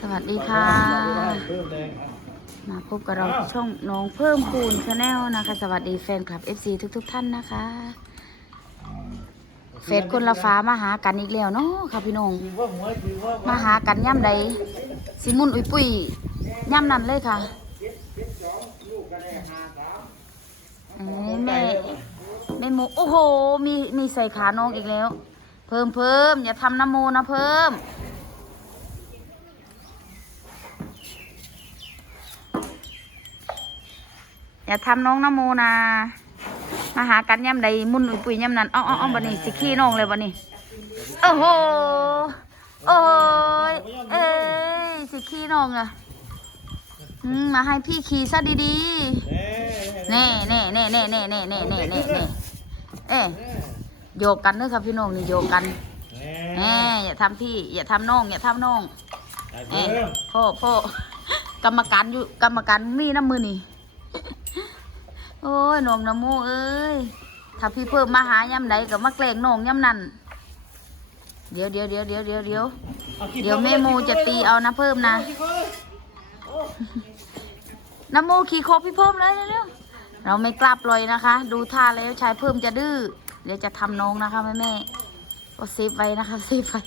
สวัสดีค่ะ มาพบกับเราช่องน้องเพิ่มพูนชาแนลนะคะ สวัสดีแฟนคลับ FC ทุกๆท่านนะคะเฟซคนละฟ้ามาหากันอีกแล้วเนาะค่ะพี่น้องมาหากันย่ำใดสิมุนอุ้ยปุ้ยย่ำนั่นเลยค่ะแม่แม่หมูโอ้โห มีมีใส่ขาน้องอีกแล้ว เพิ่มเพิ่มอย่าทำน้ำโมนะเพิ่ม อย่าทำน้องนโมนามาหากันย่ำใดมุนอุยปุยย่ำนั้นเอ้ออ้อบันนี้สิขี้น้องเลยบันนี้โอ้โหโอ้ยเอ้ยสิขี้น้องอะอืมมาให้พี่ขี่ซะดีๆ แน่แน่แน่แน่แน่แน่แน่แน่แน่แน่เอ๊ะโยกกันเด้อครับพี่น้องนี่โยกกันแหมอย่าทำพี่ อย่าทำน้อง อย่าทำน้องแหมพ่อพ่อกรรมการอยู่กรรมการมีน้ำมือนี่ โอ้ยน้องน้ำมูเอ้ย ถ้าพี่เพิ่มมาหาย่ำใดกับมาแกล้งน้องย่ำนั่นเดี๋ยวเดี๋ยวเดี๋ยวเดี๋ยวเดี๋ยวเดี๋ยวเดี๋ยวแม่โมจะตีเอานะเพิ่มนะน้ำโมขี่คอพี่เพิ่มเลยเร็วๆเราไม่กล้าปล่อยนะคะ ดูท่าแล้วชายเพิ่มจะดื้อเดี๋ยวจะทำน้องนะคะแม่แม่ก็เซฟไว้นะคะเซฟไว้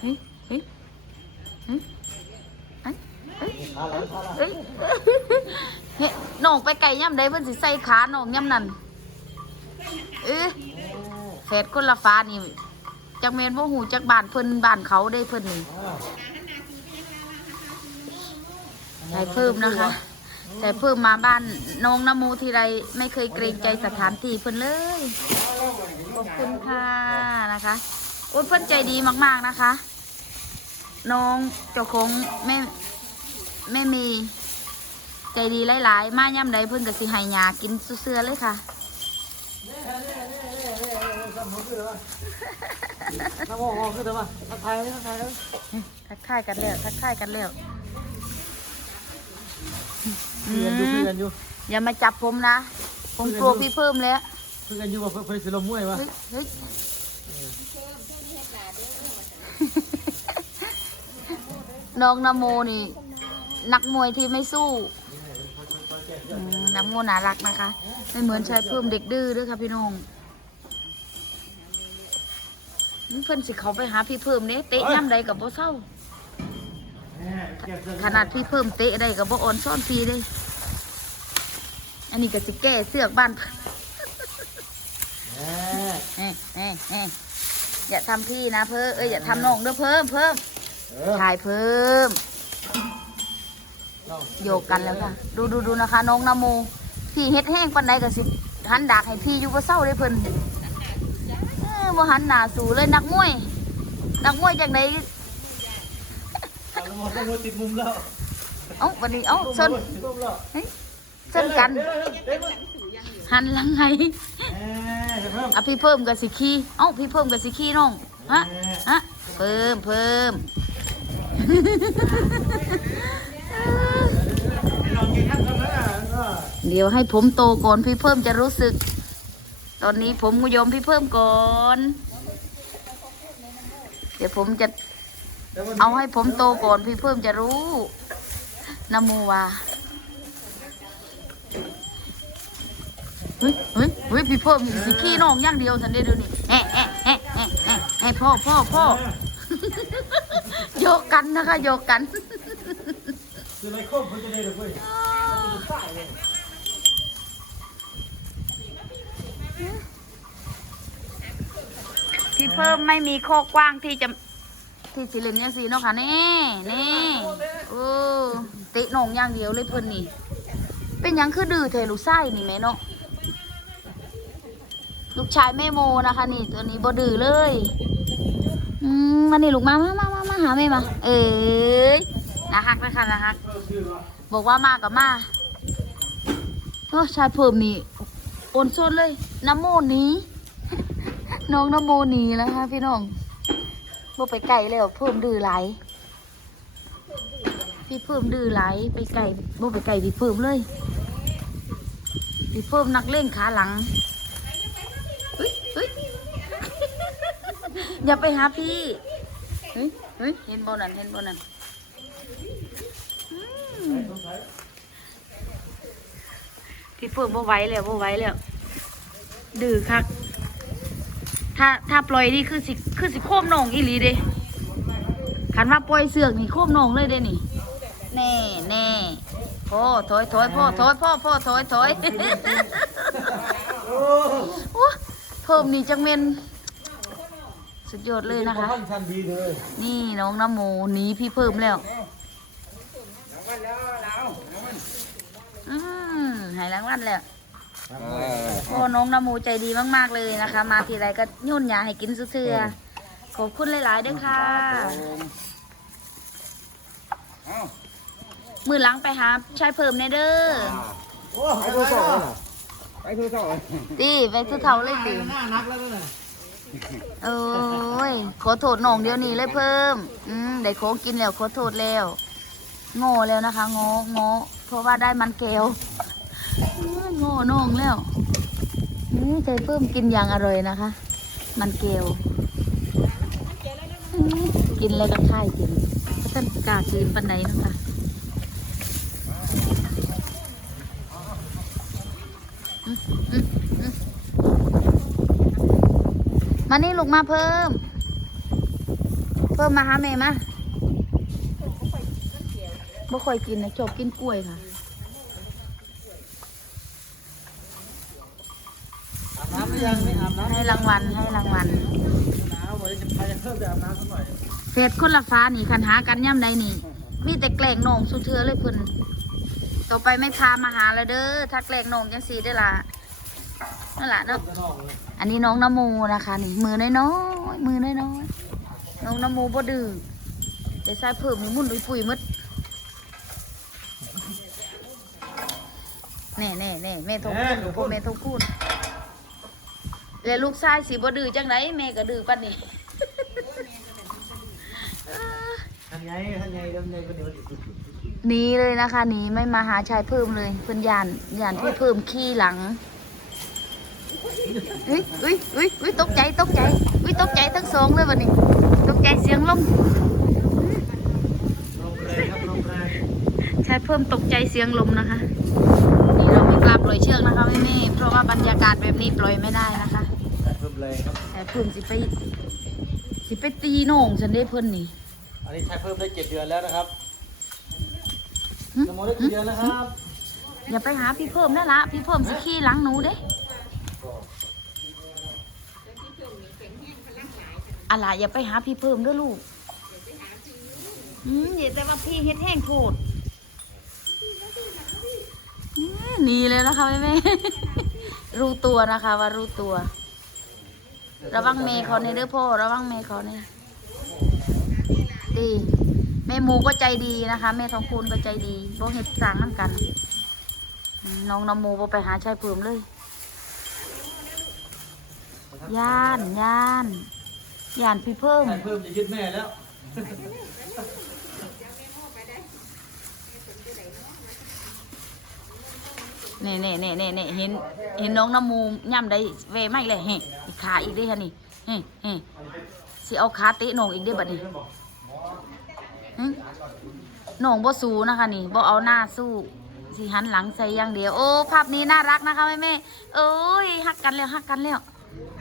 เฮ้ยเฮ้ยเฮ้ย เฮ้ยน้องไปไก่ย่ำใดเพิ่นสิใส่ขาน้องย่ำนั่นเอ้ยแฟดคนละฟ้านี่จักเมนว่าหูจักบ้านเพิ่นบ้านเขาได้เพิ่นนี่ใส่เพิ่มนะคะใส่เพิ่มมาบ้านน้องนโมทีไรไม่เคยเกรงใจสถานที่เพิ่นเลยขอบคุณค่ะนะคะโอ้ยเพิ่นใจดีมาก ๆนะคะ น้องเจ้าของแม่ แม่มีใจดีหลายๆ มาย่ำใดเพิ่นก็สิให้ยากินเสื้อๆเลยค่ะน้ำโมโมขึ้นเถอะมาทักทายเลยทักทายเลยทักทายกันแล้วทักทายกันแล้วอืเพื่อนอยู่มเพื่อนอยู่อย่ามาจับผมนะ ผมกลัวพี่เพิ่มแล้วเพื่อนอยู่ว่าเพื่อนสิลมมวยวะเฮ้ยเฮ้ยน้องนโมนี่ นักมวยที่ไม่สู้อืมนโมน่ารักนะคะ ไม่เหมือนชายเพิ่มเด็กดื้อด้วยค่ะพี่น้องนี่เพิ่นสิเขาไปหาพี่เพิ่มเนี่ยเตะย่ำใดกับบ่เศร้า ขนาดพี่เพิ่มเตะได้กับบ่อ่อนซ่อนพีเลย อันนี้ก็สิแก้เสือกบ้านเอ้ยเอ้ยเอ้ยอย่าทำพี่นะเพิ่มเอ้ยอย่าทำน้องเด้อเพิ่มเพิ่มถ่ายเพิ่ม โยกกันแล้วค่ะดูดูดูนะคะ น้องนโมพี่เฮ็ดแห้งปันใดกับสิหันดากให้พี่อยู่บ่เศร้าเลยเพิ่นเอ้อบ่หันหน้าสู่เลยนักมวย นักมวยจากไหนน้ำโมน้ำโมติดมุมแล้วเอ้าวันนี้เอ้าเซินเฮ้ยเซินกันหันหลังไงเพิ่มอะพี่เพิ่มกับสิขี้เอ้าพี่เพิ่มกับสิขี้น้องฮะฮะเพิ่มเพิ่ม ลองกินข้าวกันนะ เดี๋ยวให้ผมโตก่อนพี่เพิ่มจะรู้สึก ตอนนี้ผมก็ยอมพี่เพิ่มก่อน เดี๋ยวผมจะเอาให้ผมโตก่อนพี่เพิ่มจะรู้นโมวาเฮ้ยเฮ้ยเฮ้ยพี่เพิ่มสิขี้น้องอย่างเดียวสันเดียวนี่แอะแอะแอะแอะแอะแอะพ่อพ่อพ่อโยกกันนะคะโยกกันคืออะไรครบเพื่อจะได้เลยเว้ย พี่เพิ่มไม่มีข้อกว้างที่จะที่สิเลนยังสีเนาะค่ะนี่นี่โอ้ตะหนองอย่างเดียวเลยเพิ่นนี่ เป็นยังคือดื้อเทลูกไส้นี่แม่เนาะลูกชายแม่โมนะคะนี่ตัวนี้บ่ดื้อเลยอืมมานี่ลูกมามามามามาหาแม่มา เอ้ยนะฮักนะคะนะฮักบอกว่ามากับมาโอ้ชายเพิ่มนี่โอนโซนเลยน้ำโมนี้ น้องน้ำโมนีแล้วค่ะพี่น้องบ่ไปไก่แล้วเพิ่มดื้อไหลพี่เพิ่มดื้อไหลไปไก่บ่ไปไก่พี่เพิ่มเลยพี่เพิ่มนักเล่นขาหลังเฮ้ยเฮ้ยอย่าไปหาพี่เฮ้ยเฮ้ยเห็นบ่นั่นเห็นบ่นั่นพี่เปิดบ่ไหวแล้วบ่ไหวแล้วดื้อคัก ถ้าถ้าปล่อยนี่คือสิคือสิโคมน้องอีหลีเด้คันว่าปล่อยเสือกนี่โคมน้องเลยเด้นี่แน่แน่พ่อถอยถอยพ่อถอยพ่อพ่อถอยถอยโอ้โอ้เพิ่มนี่จังเมนสุดยอดเลยนะคะท่านชันดีเลยนี่น้องน้ำโมหนีพี่เพิ่มแล้วอืมหายรางวัลแล้ว โอ้น้องน้ำโมใจดีมากๆเลยนะคะ มาทีไรก็ยุ่นยาให้กินสุดเทือขอบคุณหลายๆด้วยค่ะ มือหลังไปหาชายเพิ่มเนเด้อโอ้ไปดูต่อไปคือต่อตีไปทุเท่าเลยตีหน้านักแล้วเนี่ยโอ้ยขอโทษน้องเดี๋ยวนี้เลยเพิ่ม อืมได้ของกินแล้วขอโทษแล้ว โง่แล้วนะคะโง่โง่เพราะว่าได้มันแก้วอื้อโง่น้องแล้วอืมใจเพิ่มกินอย่างอร่อยนะคะ มันแก้วกินแล้วก็ค่ายกินก็ต้องกากินปันไหนนะคะมานี่ลูกมาเพิ่ม เพิ่มมาหาแม่มาบ่ค่อยกินนะชอบกินกล้วยค่ะ อาบน้ำหรือ ยังไม่อาบน้ำให้รางวัลให้รางวัลหนาวเว้จะไปเพิ่มไปอาบน้ำสักหน่อยเฟดคนละฟ้านี่คันหากันย่ำใดนี่ มีแต่แกล้งน้องสุเทือเลยเพิ่นต่อไปไม่พามาหาแล้วเด้อถ้าแกล้งน้องจังสีได้ล่ะนั่นแหละเนาะอันนี้น้องนโมนะคะนี่มือน้อยๆมือน้อยๆน้องนโมบ่ดื้อแต่ใส่เพิ่มนี่มุ่นดุยปุ๋ยหมดแน่แน่แน่แม่ทงพูดพ่อแม่ทงพูด แล้วลูกชายสิบ่ดื้อจังไดแม่ก็ดื้อปานนี้ท่านใหญ่ท่านใหญ่ท่านใหญ่ก็เดี๋ยวหนีเลยนะคะหนีไม่มาหาชายเพิ่มเลยเพิ่นยานยานพี่เพิ่มขี้หลังอุ้ยอุ้ยอุ้ยอุ้ยตกใจตกใจอุ้ยตกใจทั้งสองเลยวันนี้ตกใจเสียงลมชายเพิ่มตกใจเสียงลมนะคะนี่เราไม่กล้าปล่อยเชือกนะคะแม่แม่เพราะว่าบรรยากาศแบบนี้ปล่อยไม่ได้นะคะ เพิ่มแรงครับ แต่เพิ่มสิไปสิไปตีโหน่งฉันได้เพิ่นนี่ อันนี้ใช้เพิ่มได้เจ็ดเดือนแล้วนะครับหึ สมมติได้กี่เดือนนะครับอย่าไปหาพี่เพิ่มนั่นละ พี่เพิ่มสิขี้หลังหนูเด้อะไรอย่าไปหาพี่เพิ่มเด้วยลูกอืมอย่าแต่ว่าพี่เฮ็ดแห้งโพดอืมหนีเลยนะคะแม่แม่ รู้ตัวนะคะว่ารู้ตัว ระวังเมย์เขาในเด้อพ่อระวังเมย์เขาในดีแม่มูก็ใจดีนะคะแม่ทองคูณก็ใจดีบ่เห็ดสร้างน้ำกันน้องน้ำมูบ่ไปหาชายเพิ่มเลยย่านย่านย่านพี่เพิ่มชายเพิ่มจะยึดแม่แล้ว เน่เน่เน่เน่เน่เห็นเห็นน้องน้ำมูย่ำได้เวไม่เลยเฮ้อีกขาอีกได้ฮะนี่เฮ้เฮ้สิเอาขาเตะน้องอีกได้บัดนี้น้องบ่สู้นะคะนี่บ่เอาหน้าสู้สิหันหลังใส่อย่างเดียว โอ้ ภาพนี้น่ารักนะคะแม่แม่โอ้ยฮักกันแล้วฮักกันแล้ว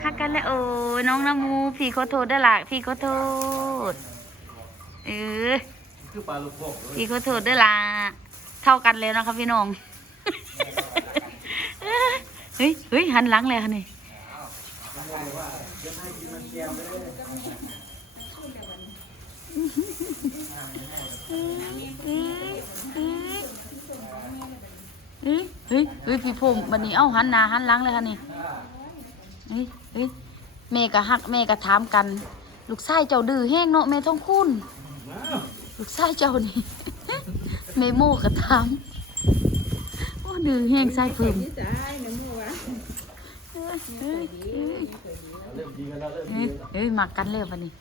ฮักกันแล้วโอ้ยน้องน้ำมูพี่ขอโทษได้อละพี่ขอโทษเออคือปลาลูกโป่งเลยพี่ขอโทษด้วยล่ะเท่ากันเลยนะคะพี่น้อง เฮ้ยเฮ้ยหันหลังเลยค่ะนี่เฮ้ยเฮ้ยเฮ้ยพี่พงษ์บันนี้เอ้าหันหน้าหันหลังเลยค่ะนี่เฮ้ยเฮ้ยแม่ก็ฮักแม่ก็ถามกัน ลูกชายเจ้าดื้อแห้งเนาะแม่ท้องคุณลูกชายเจ้านี่เมโม่กระทำว่า ดื้อแห้งใส่เพิ่มเอ้ยเอ้ยเอ้ยเริ่มดีกันเริ่มเอ้ยเอ้ยมากันแล้ววันนี้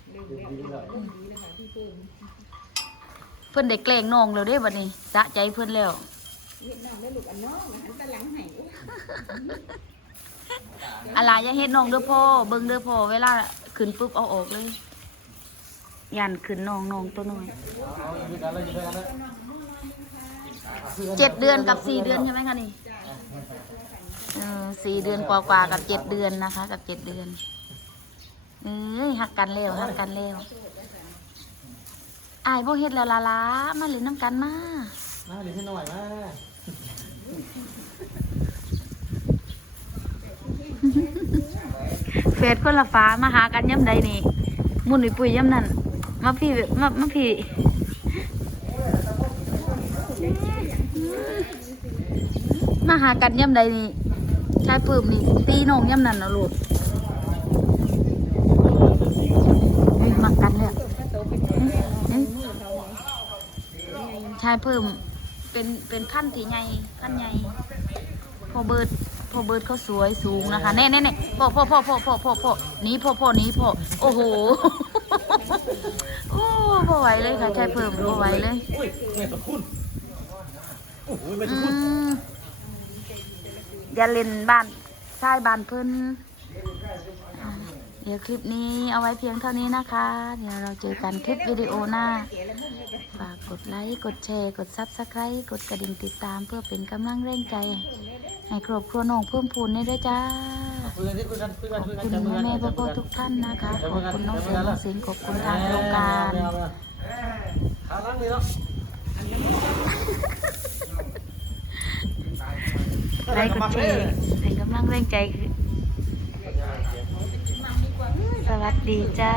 เพิ่นได้แกล้งน้องแล้วเด้บัดนี้สะใจเพิ่นแล้วอะไรอย่าเฮ็ดน้องเด้อพ่อเบิ่งเด้อพ่อเวลาขึ้นปุ๊บเอาออกเลยยันขึ้นน้องน้องตัวน้อย เอาอยู่ด้วยกันแล้วอยู่ด้วยกันแล้วเจ็ดเดือนกับสี่เดือนใช่ไหมคะนี่เออสี่เดือนกว่าๆกับเจ็ดเดือนนะคะ กับเจ็ดเดือนเอ้ยหักกันเร็วหักกันเร็วอายพวกเฮ็ดแล้วลาลามาเล่นน้ำกันมามาเดี๋ยวพี่หน่อยมาเฟดคนละฟ้ามาหากันย่ำใดนี่ มุนอุยปุยย่ำนั่นมาพี่มามาพี่ มาหากันย่ำใดนี่ชายปื้มนี่ตีน้องย่ำนั่นนะลูกเฮ้ยมากันเลยชายปื้มเป็นเป็นพันธุ์ที่ใหญ่พันธุ์ใหญ่พอเบิดพอเบิดเขาสวยสูงนะคะแน่แน่แน่พ่อพ่อพ่อพ่อพ่อพ่อพ่อนี้พ่อพ่อนี้พ่อโอ้โหโอ้พ่อไหวเลยค่ะชายเพิ่มพ่อไหวเลยอุ้ยแม่ตะคุณโอย่าเล่นบ้านใช่บ้านเพิ่นเดี๋ยวคลิปนี้เอาไว้เพียงเท่านี้นะคะ เดี๋ยวเราเจอกันคลิปวิดีโอหน้า ฝากกดไลค์ กดแชร์ กดซับสไครต์กดกระดิ่งติดตามเพื่อเป็นกำลังแรงใจ ให้ครอบครัวน้องเพิ่มพูนได้ด้วยจ้า ขอบคุณจับมือแม่กันแม่พ่อพ่อทุกท่านนะคะ ขอบคุณน้องเสือน้องสิงขอบคุณทางโครงการ ขาล้างเลยเนาะ ไลค์กดแชร์เป็นกำลังแรงใจ สวัสดีจ้า